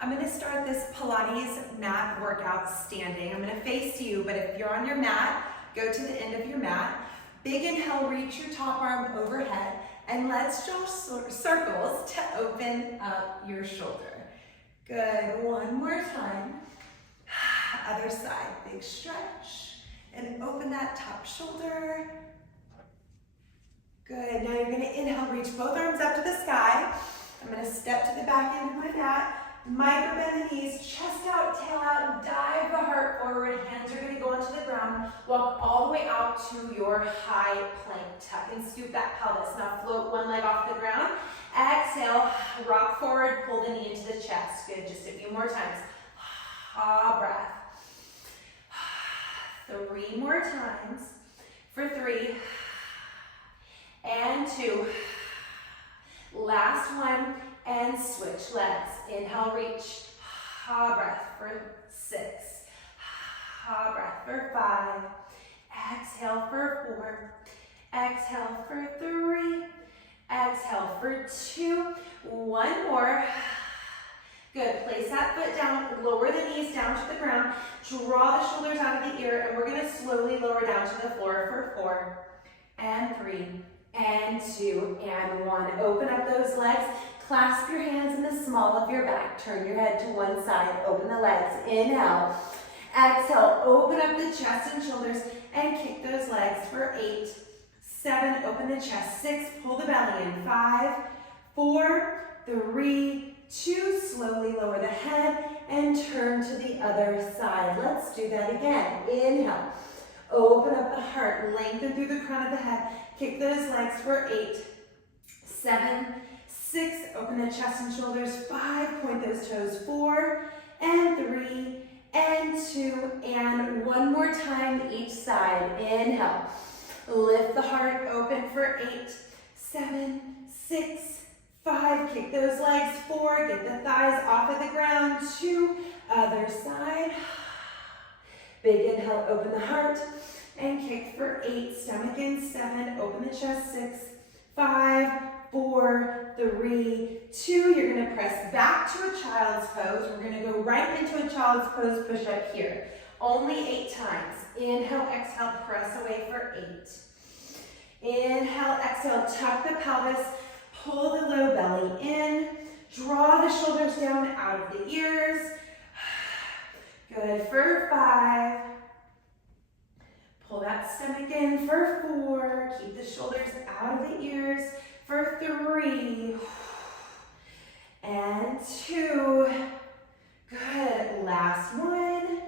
I'm gonna start this Pilates mat workout standing. I'm gonna face you, but if you're on your mat, go to the end of your mat. Big inhale, reach your top arm overhead, and let's draw circles to open up your shoulder. Good, one more time. Other side, big stretch, and open that top shoulder. Good, now you're gonna inhale, reach both arms up to the sky. I'm gonna step to the back end of my mat, micro bend the knees, chest out, tail out, dive the heart forward, hands are gonna go onto the ground, walk all the way out to your high plank. Tuck and scoop that pelvis. Now float one leg off the ground. Exhale, rock forward, pull the knee into the chest. Good, just a few more times. Breath. 3 more times. For 3. And 2. Last one. And switch legs. Inhale, reach. Breath for 6. Breath for 5. Exhale for 4. Exhale for 3. Exhale for 2. One more. Good, place that foot down, lower the knees down to the ground, draw the shoulders out of the ear, and we're gonna slowly lower down to the floor for 4, and 3, and 2, and 1. Open up those legs, clasp your hands in the small of your back, turn your head to one side, open the legs, inhale, exhale, open up the chest and shoulders, and kick those legs for 8, 7, open the chest, 6, pull the belly in, 5, 4, 3, 2, slowly lower the head and turn to the other side. Let's do that again. Inhale, open up the heart, lengthen through the crown of the head, kick those legs for 8, 7, 6, open the chest and shoulders, 5, point those toes, 4, and 3, and 2, and one more time each side. Inhale, lift the heart, open for 8, 7, 6, 5, kick those legs, 4, get the thighs off of the ground, 2, other side. Big inhale, open the heart, and kick for 8, stomach in, 7, open the chest, 6, 5, 4, 3, 2. You're gonna press back to a child's pose. We're gonna go right into a child's pose push-up here. Only 8 times. Inhale, exhale, press away for 8. Inhale, exhale, tuck the pelvis, pull the low belly in, draw the shoulders down out of the ears. Good for 5. Pull that stomach in for 4. Keep the shoulders out of the ears for 3. And 2. Good. Last one.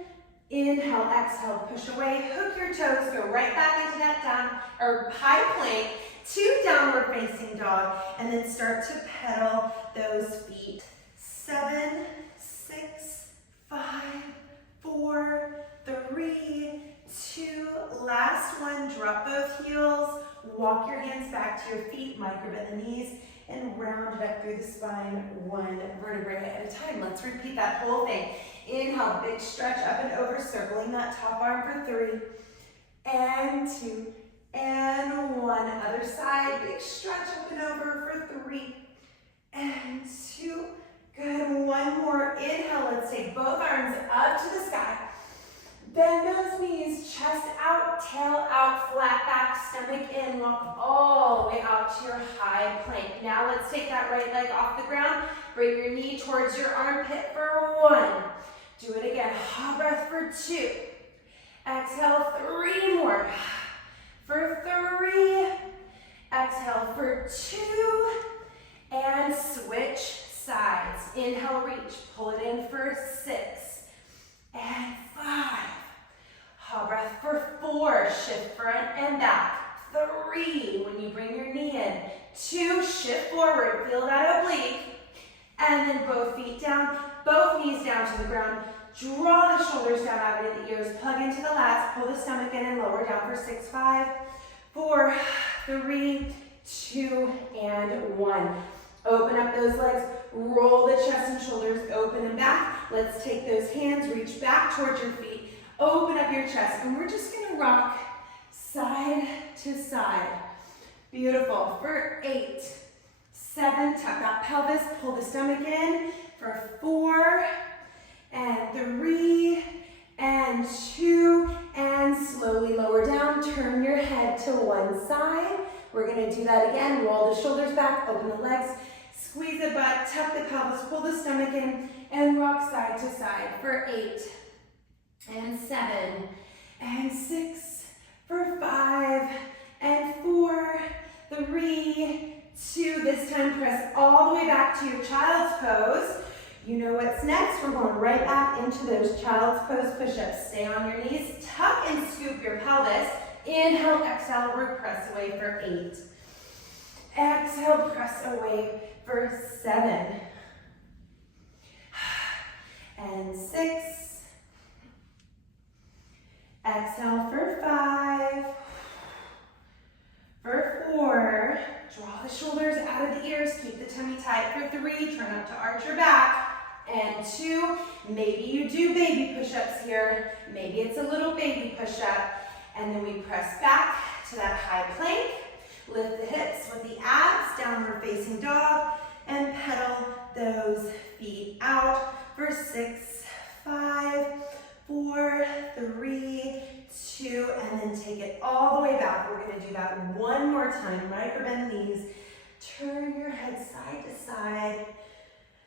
Inhale, exhale, push away, hook your toes, go right back into that down or high plank to downward facing dog, and then start to pedal those feet. 7, 6, 5, 4, 3, 2. Last one, drop both heels, walk your hands back to your feet, micro bend the knees, and round it up through the spine, 1 vertebrae at a time. Let's repeat that whole thing. Inhale, big stretch up and over, circling that top arm for 3, and 2, and 1. Other side, big stretch up and over for 3, and 2. Good, one more. Inhale, let's take both arms up to the sky. Bend those knees, chest out, tail out, flat back, stomach in, walk all the way out to your high plank. Now let's take that right leg off the ground, bring your knee towards your armpit for 1. Do it again, hot breath for 2. Exhale, 3 more. For 3, exhale for 2, and switch sides. Inhale, reach, pull it in for 6, and 5. Hot breath for 4, shift front and back. 3, when you bring your knee in. 2, shift forward, feel that oblique. And then both feet down, both knees down to the ground. Draw the shoulders down out of the ears, plug into the lats, pull the stomach in and lower down for 6, 5, 4, 3, 2, and 1. Open up those legs, roll the chest and shoulders open and back. Let's take those hands, reach back towards your feet, open up your chest, and we're just gonna rock side to side. Beautiful. For 8, 7, tuck that pelvis, pull the stomach in for 4, and 3, and 2, and slowly lower down. Turn your head to one side. We're gonna do that again. Roll the shoulders back, open the legs, squeeze the butt, tuck the pelvis, pull the stomach in, and rock side to side for 8, and 7, and 6, for 5, and 4, 3, 2. This time press all the way back to your child's pose. You know what's next. We're going right back into those child's pose push-ups. Stay on your knees, tuck and scoop your pelvis. Inhale, exhale, root press away for 8. Exhale, press away for 7. And 6. Exhale for 5. For 4. Draw the shoulders out of the ears. Keep the tummy tight for 3. Try not to arch your back. And 2. Maybe you do baby push-ups here. Maybe it's a little baby push-up. And then we press back to that high plank. Lift the hips with the abs, downward facing dog, and pedal those feet out for 6, 5, 4, 3, 2, and then take it all the way back. We're gonna do that one more time, right? Or bend the knees. Turn your head side to side,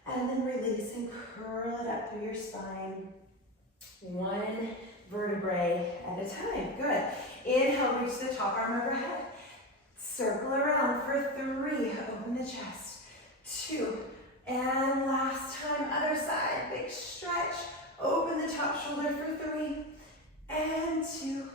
and then release and curl it up through your spine. 1 vertebrae at a time. Good. Inhale, reach the top arm overhead. Circle around for 3. Open the chest. 2. And last time, other side. Big stretch. Open the top shoulder for 3. And 2.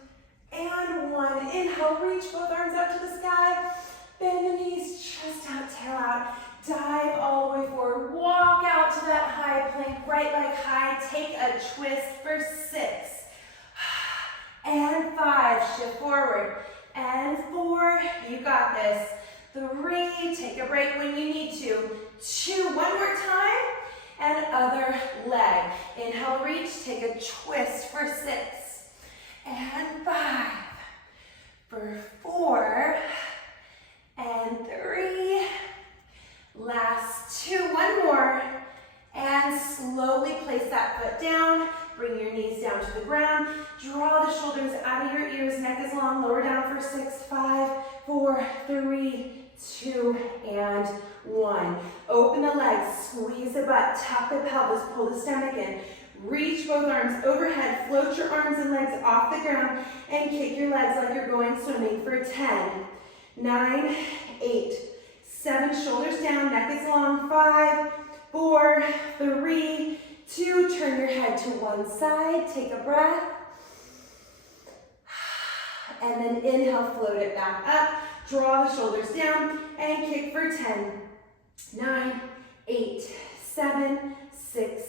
And 1. Inhale, reach both arms out to the sky. Bend the knees, chest out, tail out. Dive all the way forward. Walk out to that high plank, right leg high. Take a twist for 6. And 5, shift forward. And 4, you got this. 3, take a break when you need to. 2, one more time. And other leg. Inhale, reach, take a twist for 6. And 5. For 4. And 3. Last 2, one more. And slowly place that foot down. Bring your knees down to the ground. Draw the shoulders out of your ears. Neck is long. Lower down for 6, 5, 4, 3, 2, and 1. Open the legs. Squeeze the butt. Tuck the pelvis. Pull the stomach in. Reach both arms overhead. Float your arms and legs off the ground. And kick your legs like you're going swimming for 10, 9, 8, 7. Shoulders down. Neck is long. 5, 4, 3, 2, turn your head to one side, take a breath, and then inhale, float it back up, draw the shoulders down, and kick for 10, 9, 8, 7, 6,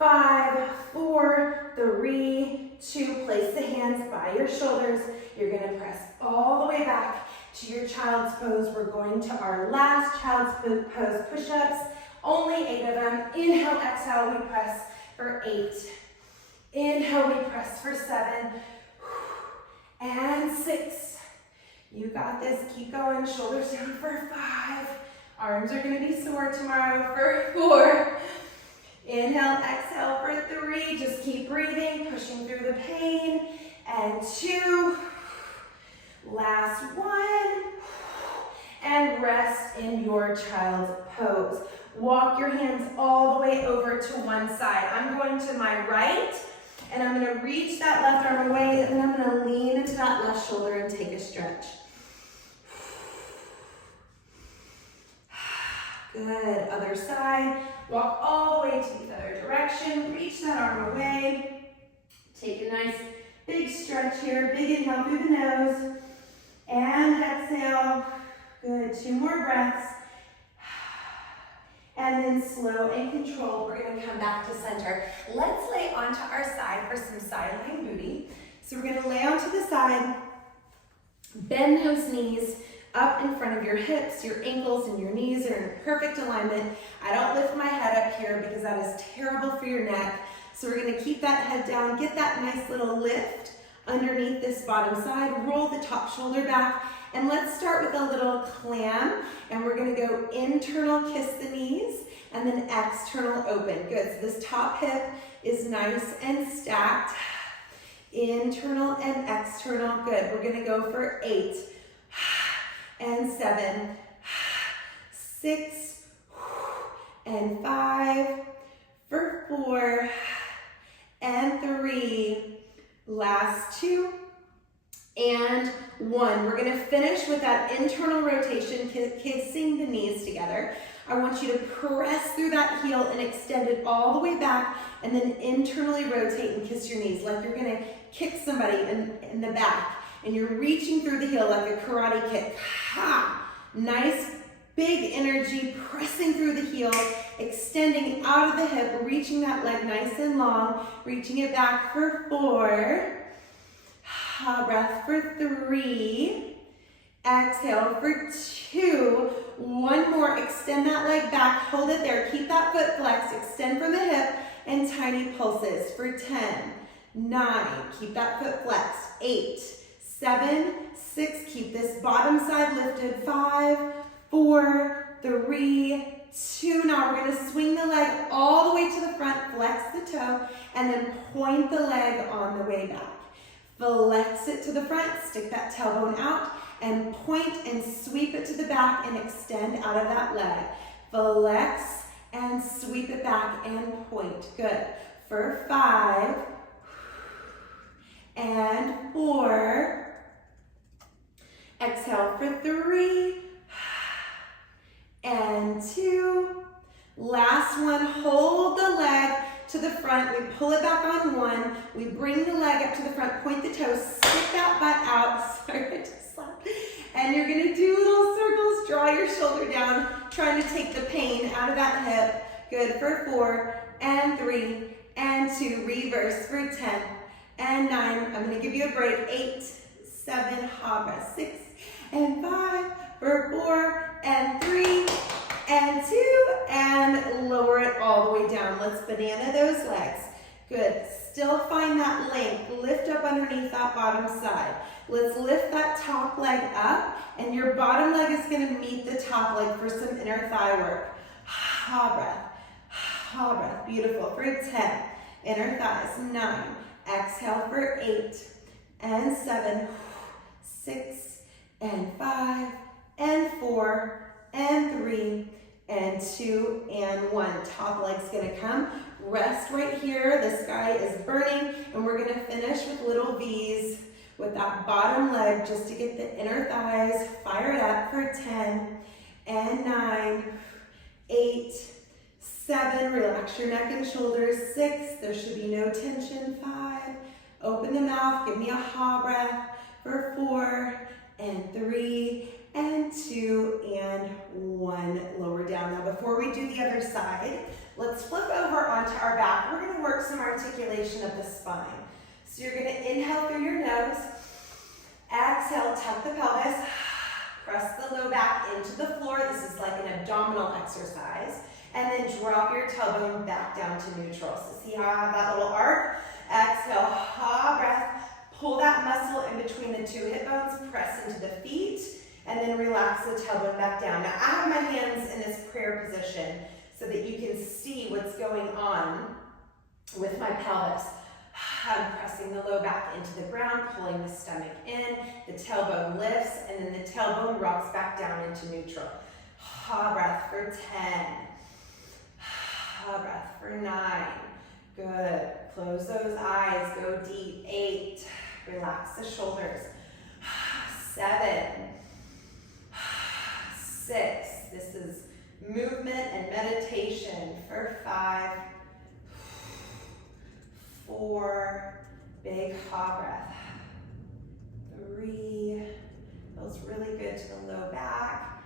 5, 4, 3, 2, place the hands by your shoulders. You're gonna press all the way back to your child's pose. We're going to our last child's pose push-ups. Only 8 of them. Inhale, exhale, we press for 8. Inhale, we press for 7. And 6. You got this. Keep going. Shoulders down for 5. Arms are going to be sore tomorrow for 4. Inhale, exhale for 3. Just keep breathing, pushing through the pain. And 2. Last 1. And rest in your child's pose. Walk your hands all the way over to one side. I'm going to my right, and I'm going to reach that left arm away, and then I'm going to lean into that left shoulder and take a stretch. Good. Other side. Walk all the way to the other direction. Reach that arm away. Take a nice big stretch here. Big inhale through the nose. And exhale. Good. 2 more breaths. And then slow and controlled, we're going to come back to center. Let's lay onto our side for some side lying booty. So we're going to lay onto the side, bend those knees up in front of your hips. Your ankles and your knees are in perfect alignment. I don't lift my head up here because that is terrible for your neck. So we're going to keep that head down, get that nice little lift underneath this bottom side. Roll the top shoulder back. And let's start with a little clam. And we're gonna go internal, kiss the knees, and then external open. Good, so this top hip is nice and stacked. Internal and external, good. We're gonna go for 8 and 7, 6 and 5, for 4 and 3, last 2 and 1. We're gonna finish with that internal rotation, kissing the knees together. I want you to press through that heel and extend it all the way back, and then internally rotate and kiss your knees like you're gonna kick somebody in the back, and you're reaching through the heel like a karate kick. Ha! Nice big energy, pressing through the heel, extending out of the hip, reaching that leg nice and long, reaching it back for 4. Breath for 3. Exhale for 2. One more, extend that leg back, hold it there, keep that foot flexed, extend from the hip, and tiny pulses for 10, 9, keep that foot flexed, 8, 7, 6, keep this bottom side lifted, 5, 4, 3, 2. Now we're gonna swing the leg all the way to the front, flex the toe, and then point the leg on the way back. Flex it to the front, stick that tailbone out, and point and sweep it to the back and extend out of that leg. Flex and sweep it back and point. Good. For 5 and 4. Exhale for 3 and 2. Last one, hold the leg to the front. We pull it back on 1. We bring the leg up to the front, point the toes, stick that butt out. Sorry, I just slapped. And you're gonna do little circles, draw your shoulder down, trying to take the pain out of that hip. Good, for 4 and 3 and 2. Reverse for 10 and 9. I'm gonna give you a break. 8, 7, breath, 6 and 5, for 4 and 3 and 2, and lower it all the way down. Let's banana those legs. Good, still find that length. Lift up underneath that bottom side. Let's lift that top leg up, and your bottom leg is gonna meet the top leg for some inner thigh work. Ha breath, beautiful. For 10, inner thighs, 9. Exhale for 8 and 7, 6 and 5 and 4 and 3 and 2 and 1. Top leg's gonna come. Rest right here. The sky is burning, and we're gonna finish with little V's with that bottom leg just to get the inner thighs fired up for 10 and 9, 8, 7. Relax your neck and shoulders. 6. There should be no tension. 5. Open the mouth. Give me a ha breath for 4 and 3 and 2 and 1. Lower down. Now before we do the other side, let's flip over onto our back. We're going to work some articulation of the spine. So you're going to inhale through your nose, exhale, tuck the pelvis, press the low back into the floor. This is like an abdominal exercise. And then drop your tailbone back down to neutral. So see how I have that little arc? Exhale, ha breath. Pull that muscle in between the 2 hip bones, press into the feet, and then relax the tailbone back down. Now I have my hands in this prayer position so that you can see what's going on with my pelvis. I'm pressing the low back into the ground, pulling the stomach in, the tailbone lifts, and then the tailbone rocks back down into neutral. Ha breath for 10. Ha breath for 9. Good. Close those eyes, go deep. 8. Relax the shoulders. 7. 6. This is movement and meditation for 5. 4. Big ha breath. 3. Feels really good to the low back.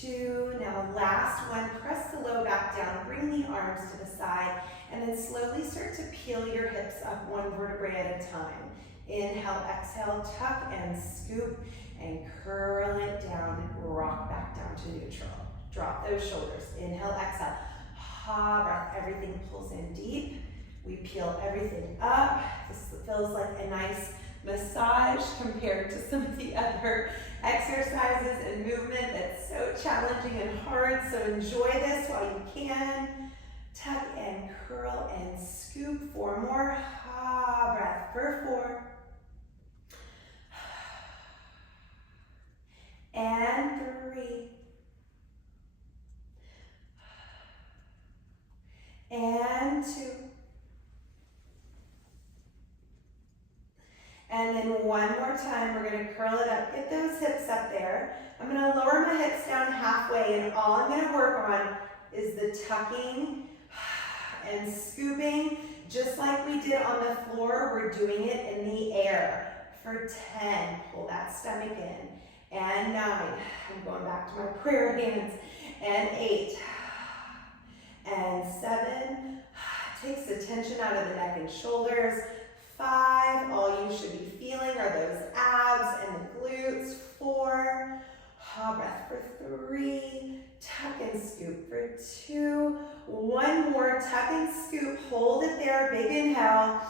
2. Now last one. Press the low back down. Bring the arms to the side. And then slowly start to peel your hips up 1 vertebrae at a time. Inhale, exhale, tuck and scoop and curl it down, rock back down to neutral. Drop those shoulders. Inhale, exhale. Ha breath, everything pulls in deep. We peel everything up. This feels like a nice massage compared to some of the other exercises and movement that's so challenging and hard. So enjoy this while you can. Tuck and curl and scoop. 4 more. Ha, breath for 4. And 3. And 2. And then one more time, we're going to curl it up. Get those hips up there. I'm going to lower my hips down halfway, and all I'm going to work on is the tucking and scooping. Just like we did on the floor, we're doing it in the air. For 10, pull that stomach in. And 9, I'm going back to my prayer hands. And 8, and 7, takes the tension out of the neck and shoulders. 5, all you should be feeling are those abs and the glutes. 4, breath for 3, tuck and scoop for 2. One more, tuck and scoop, hold it there, big inhale.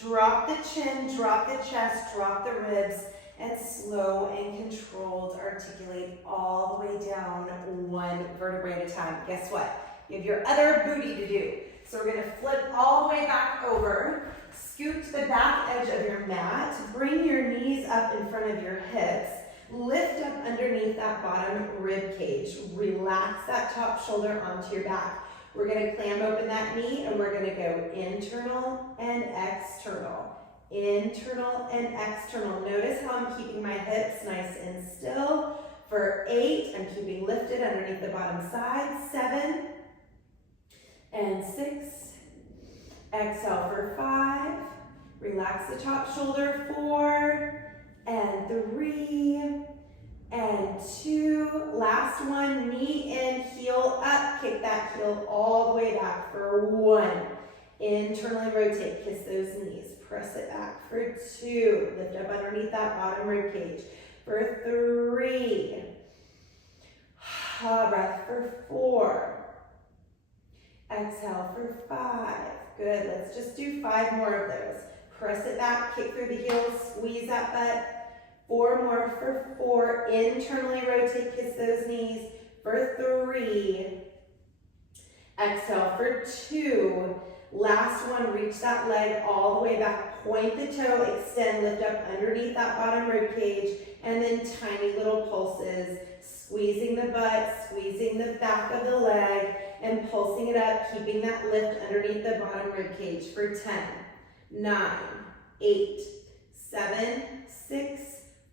Drop the chin, drop the chest, drop the ribs, and slow and controlled articulate all the way down, 1 vertebrae at a time. Guess what? You have your other booty to do. So we're going to flip all the way back over, scoot to the back edge of your mat, bring your knees up in front of your hips, lift up underneath that bottom rib cage, relax that top shoulder onto your back. We're going to clam open that knee and we're going to go internal and external. Internal and external. Notice how I'm keeping my hips nice and still. For 8, I'm keeping lifted underneath the bottom side. 7 and 6. Exhale for 5. Relax the top shoulder. 4 and 3 and 2. Last one, knee in, heel up. Kick that heel all the way back for 1. Internally rotate, kiss those knees. Press it back for 2. Lift up underneath that bottom rib cage. For 3. Breath for 4. Exhale for 5. Good. Let's just do 5 more of those. Press it back, kick through the heels, squeeze that butt. 4 more for 4. Internally rotate, kiss those knees. For 3. Exhale for 2. Last one, reach that leg all the way back. Point the toe, extend, lift up underneath that bottom rib cage. And then tiny little pulses, squeezing the butt, squeezing the back of the leg, and pulsing it up, keeping that lift underneath the bottom rib cage for 10, 9, 8, 7, 6,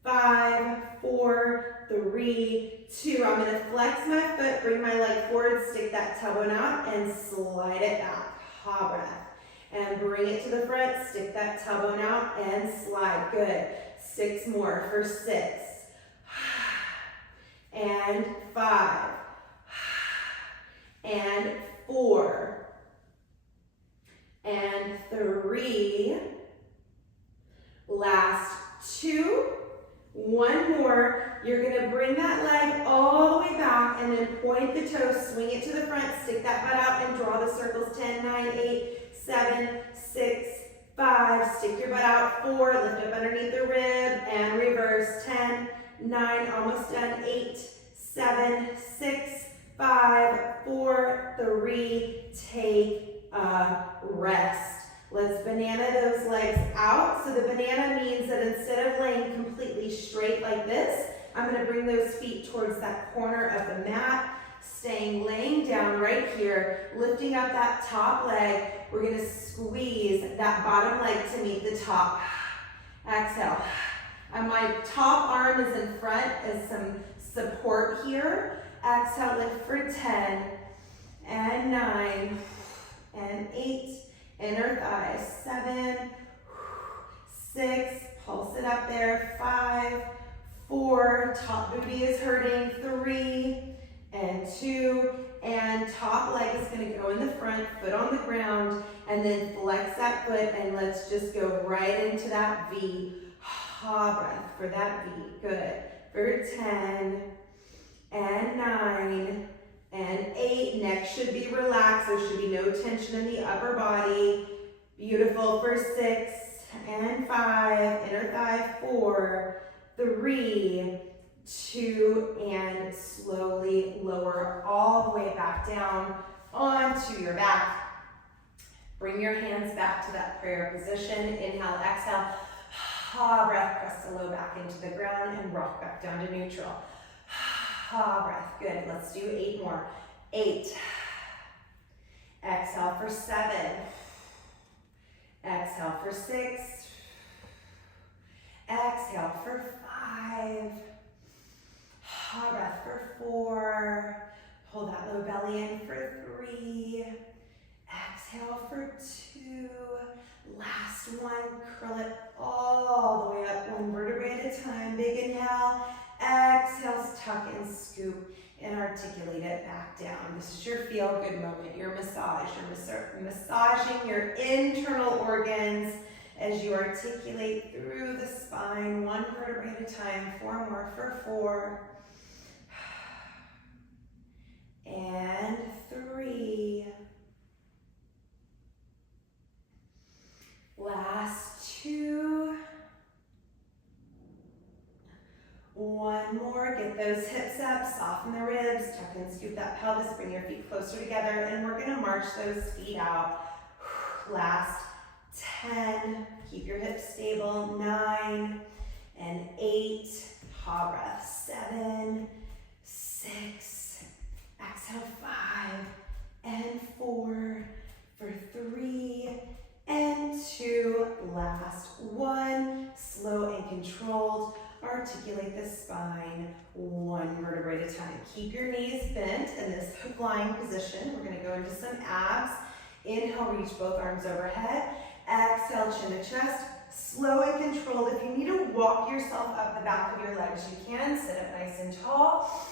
5, 4, 3, 2. I'm going to flex my foot, bring my leg forward, stick that tailbone out, and slide it back. Ha breath. And bring it to the front, stick that tailbone out, and slide. Good. 6 more for 6. And 5. And 4. And 3. Last 2. 1 more. You're going to bring that leg all the way back and then point the toes, swing it to the front, stick that butt out and draw the circles. 10, 9, 8, 7, 6, 5. Stick your butt out. 4. Lift up underneath the rib and reverse. 10, 9, almost done. 8, 7, 6, 5, 4, 3. Take a rest. Let's banana those legs out. So the banana means that instead of laying completely straight like this, I'm going to bring those feet towards that corner of the mat, laying down right here, lifting up that top leg. We're going to squeeze that bottom leg to meet the top. Exhale. And my top arm is in front as some support here. Exhale, lift for 10 and 9 and 8. Inner thighs. 7, 6, pulse it up there. 5, 4, top booty is hurting. 3 and 2, and top leg is going to go in the front, foot on the ground, and then flex that foot, and let's just go right into that V. Ha breath for that V. Good. For 10 and 9 and 8, neck should be relaxed. There should be no tension in the upper body. Beautiful. For 6 and 5, inner thigh, 4, 3, 2, and slowly lower all the way back down onto your back. Bring your hands back to that prayer position. Inhale, exhale. Ha, breath, press the low back into the ground and rock back down to neutral. Ha, breath, good. Let's do 8 more. 8. Exhale for 7. Exhale for 6. Exhale for 5. Ha, breath for 4. Hold that low belly in for 3. Exhale for 2. Last one, curl it all the way up, 1 vertebrae at a time. Big inhale. Exhale, tuck and scoop and articulate it back down. This is your feel-good moment, your massage. You're massaging your internal organs as you articulate through the spine, 1 vertebrae at a time. 4 more for 4. And 3. Last 2. 1 more, get those hips up, soften the ribs, tuck and scoop that pelvis, bring your feet closer together, and we're gonna march those feet out. Last 10, keep your hips stable, 9 and 8, ha breath, 7, 6, exhale 5 and 4, for 3 and 2, last 1, slow and controlled. Articulate the spine, 1 vertebrae at a time. Keep your knees bent in this hook lying position. We're going to go into some abs. Inhale, reach both arms overhead. Exhale, chin to chest. Slow and controlled. If you need to walk yourself up the back of your legs, you can. Sit up nice and tall.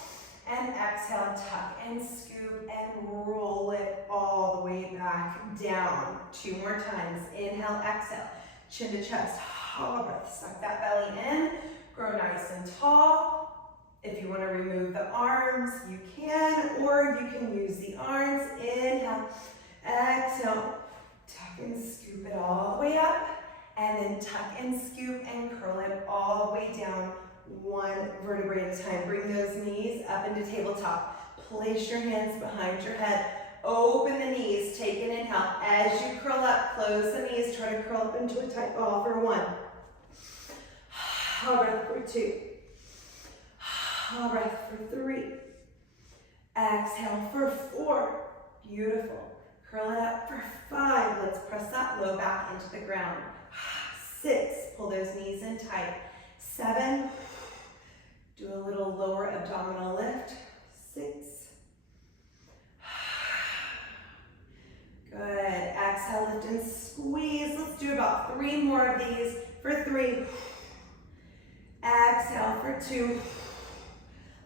And exhale, tuck and scoop and roll it all the way back down. 2 more times. Inhale, exhale, chin to chest. Ha, breath. Suck that belly in. Grow nice and tall. If you want to remove the arms, you can, or you can use the arms. Inhale, exhale, tuck and scoop it all the way up, and then tuck and scoop and curl it all the way down, 1 vertebrae at a time. Bring those knees up into tabletop. Place your hands behind your head. Open the knees. Take an inhale. As you curl up, close the knees. Try to curl up into a tight ball for 1. Ha, breath for 2. Ha, breath for 3. Exhale for 4. Beautiful. Curl it up for 5. Let's press that low back into the ground. 6. Pull those knees in tight. 7. Do a little lower abdominal lift. 6. Good. Exhale, lift and squeeze. Let's do about 3 more of these for 3. Exhale for 2.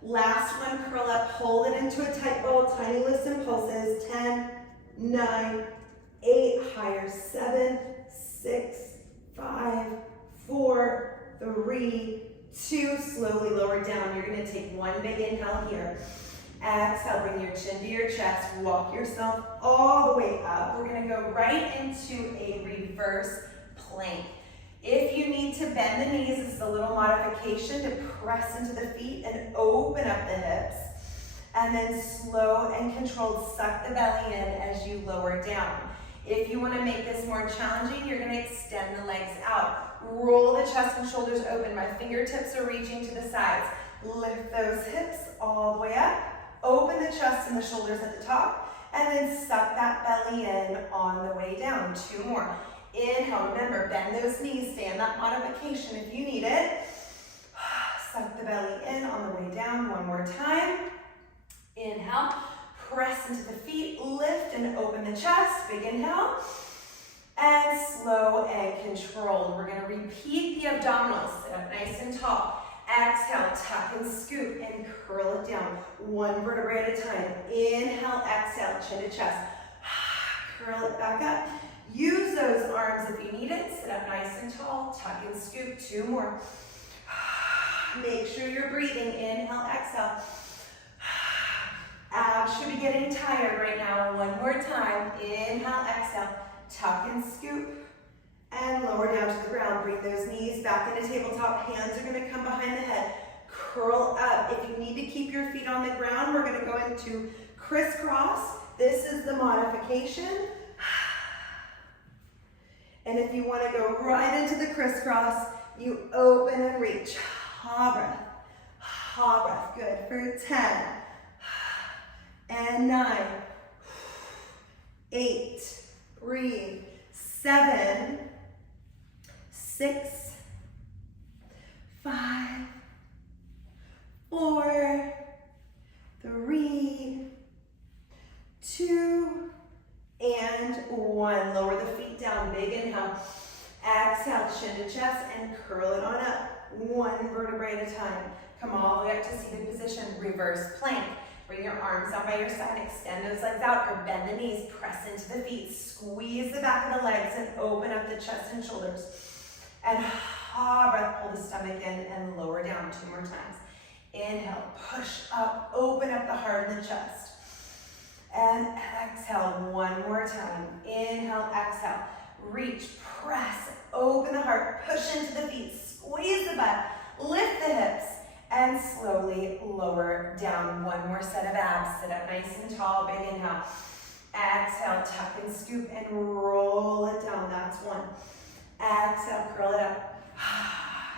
Last one, curl up, hold it into a tight ball, tiny lifts and pulses. 10, 9, 8, higher, 7, 6, 5, 4, 3, 2, slowly lower down. You're gonna take 1 big inhale here. Exhale, bring your chin to your chest, walk yourself all the way up. We're gonna go right into a reverse plank. If you need to bend the knees, it's a little modification to press into the feet and open up the hips. And then slow and controlled, suck the belly in as you lower down. If you want to make this more challenging, you're going to extend the legs out. Roll the chest and shoulders open. My fingertips are reaching to the sides. Lift those hips all the way up. Open the chest and the shoulders at the top. And then suck that belly in on the way down. 2 more. Inhale, remember, bend those knees, stay in that modification if you need it. Suck the belly in on the way down, 1 more time. Inhale, press into the feet, lift and open the chest, big inhale. And slow and controlled. We're gonna repeat the abdominals, sit up nice and tall. Exhale, tuck and scoop and curl it down, 1 vertebrae at a time. Inhale, exhale, chin to chest. Curl it back up. Use those arms if you need it. Sit up nice and tall. Tuck and scoop. 2 more. Make sure you're breathing. Inhale, exhale. Abs should be getting tired right now. 1 more time. Inhale, exhale. Tuck and scoop. and lower down to the ground. Bring those knees back into tabletop. Hands are gonna come behind the head. Curl up. If you need to keep your feet on the ground, we're gonna go into crisscross. This is the modification. And if you wanna go right into the crisscross, you open and reach. Ha breath. Ha breath. Good. For 10. And 9. 8. Breathe. 7. 6. 5. 4. 3. 2. And 1. Lower the feet down. Big inhale. Exhale, chin to chest, and curl it on up. One vertebrae at a time. Come all the way up to seated position. Reverse plank. Bring your arms down by your side. Extend those legs out or bend the knees. Press into the feet. Squeeze the back of the legs and open up the chest and shoulders. And ha breath. Pull the stomach in and lower down 2 more times. Inhale. Push up. Open up the heart and the chest. And exhale 1 more time. Inhale. Exhale. Reach. Press. Open the heart. Push into the feet. Squeeze the butt. Lift the hips. And slowly lower down. 1 more set of abs. Sit up nice and tall. Big inhale. Exhale, tuck and scoop and roll it down. That's 1. Exhale, curl it up.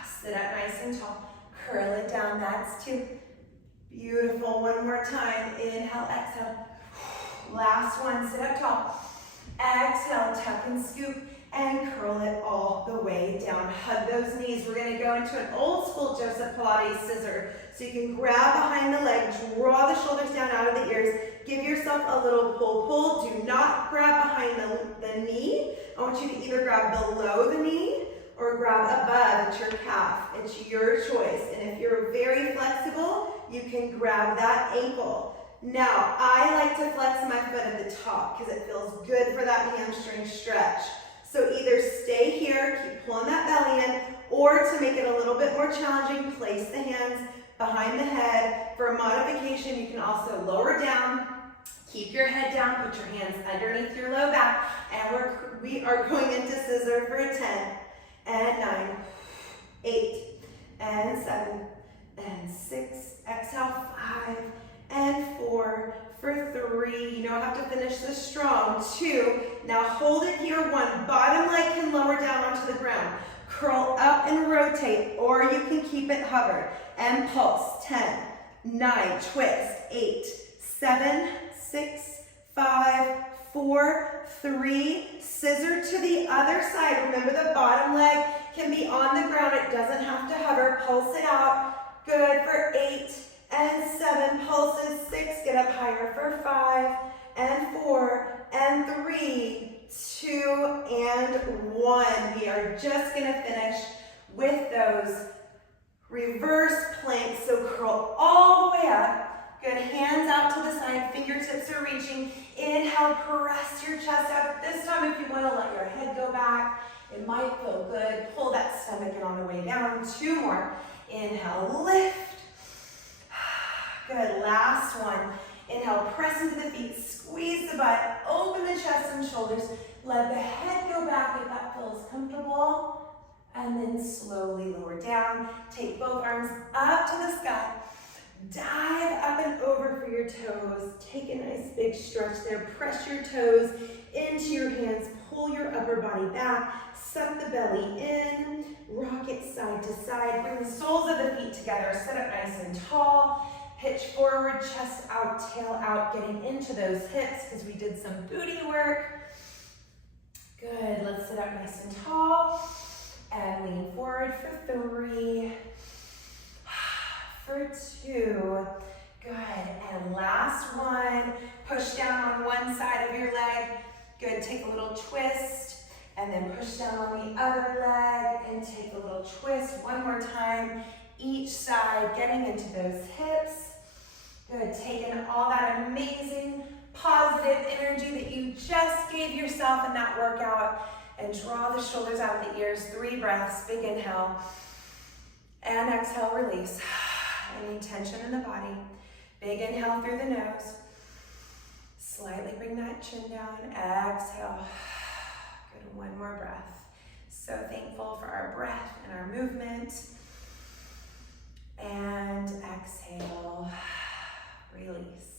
Sit up nice and tall. Curl it down. That's 2. Beautiful. 1 more time. Inhale, exhale. Last one. Sit up tall. Exhale, tuck and scoop. And curl it all the way down. Hug those knees. We're going to go into an old school Joseph Pilates scissor. So you can grab behind the leg, draw the shoulders down out of the ears. Give yourself a little pull. Do not grab behind the knee. I want you to either grab below the knee or grab above at your calf. It's your choice. And if you're very flexible, you can grab that ankle. Now, I like to flex my foot at the top because it feels good for that hamstring stretch. So either stay here, keep pulling that belly in, or to make it a little bit more challenging, place the hands behind the head. For a modification, you can also lower down, keep your head down, put your hands underneath your low back, and we are going into scissor for a 10, and 9, 8, and 7, and 6, exhale, 5, and 4, for 3, you know how to finish this strong. 2, now hold it here. 1, bottom leg can lower down onto the ground. Curl up and rotate, or you can keep it hovered. And pulse. 10, 9, twist. 8, 7, 6, 5, 4, 3, scissor to the other side. Remember the bottom leg can be on the ground. It doesn't have to hover. Pulse it out. Good for 8 and 7, pulses. 6, get up higher for 5 and 4 and 3, 2 and 1. We are just gonna finish with those reverse planks. So curl all the way up. Good, hands out to the side, fingertips are reaching. Inhale, press your chest up. This time if you wanna let your head go back, it might feel good. Pull that stomach in on the way down. 2 more. Inhale, lift. Good, last one. Inhale, press into the feet, squeeze the butt, open the chest and shoulders. Let the head go back if that feels comfortable. And then slowly lower down. Take both arms up to the sky. Dive up and over for your toes. Take a nice big stretch there. Press your toes into your hands. Pull your upper body back. Suck the belly in. Rock it side to side. Bring the soles of the feet together. Sit up nice and tall. Pitch forward, chest out, tail out, getting into those hips because we did some booty work. Good, let's sit up nice and tall and lean forward for 3, for 2, good, and last one. Push down on one side of your leg. Good, take a little twist and then push down on the other leg and take a little twist. 1 more time, each side, getting into those hips. Good, taking all that amazing positive energy that you just gave yourself in that workout and draw the shoulders out of the ears. 3 breaths, big inhale and exhale, release. Any tension in the body. Big inhale through the nose. Slightly bring that chin down, exhale. Good, 1 more breath. So thankful for our breath and our movement. And exhale, release.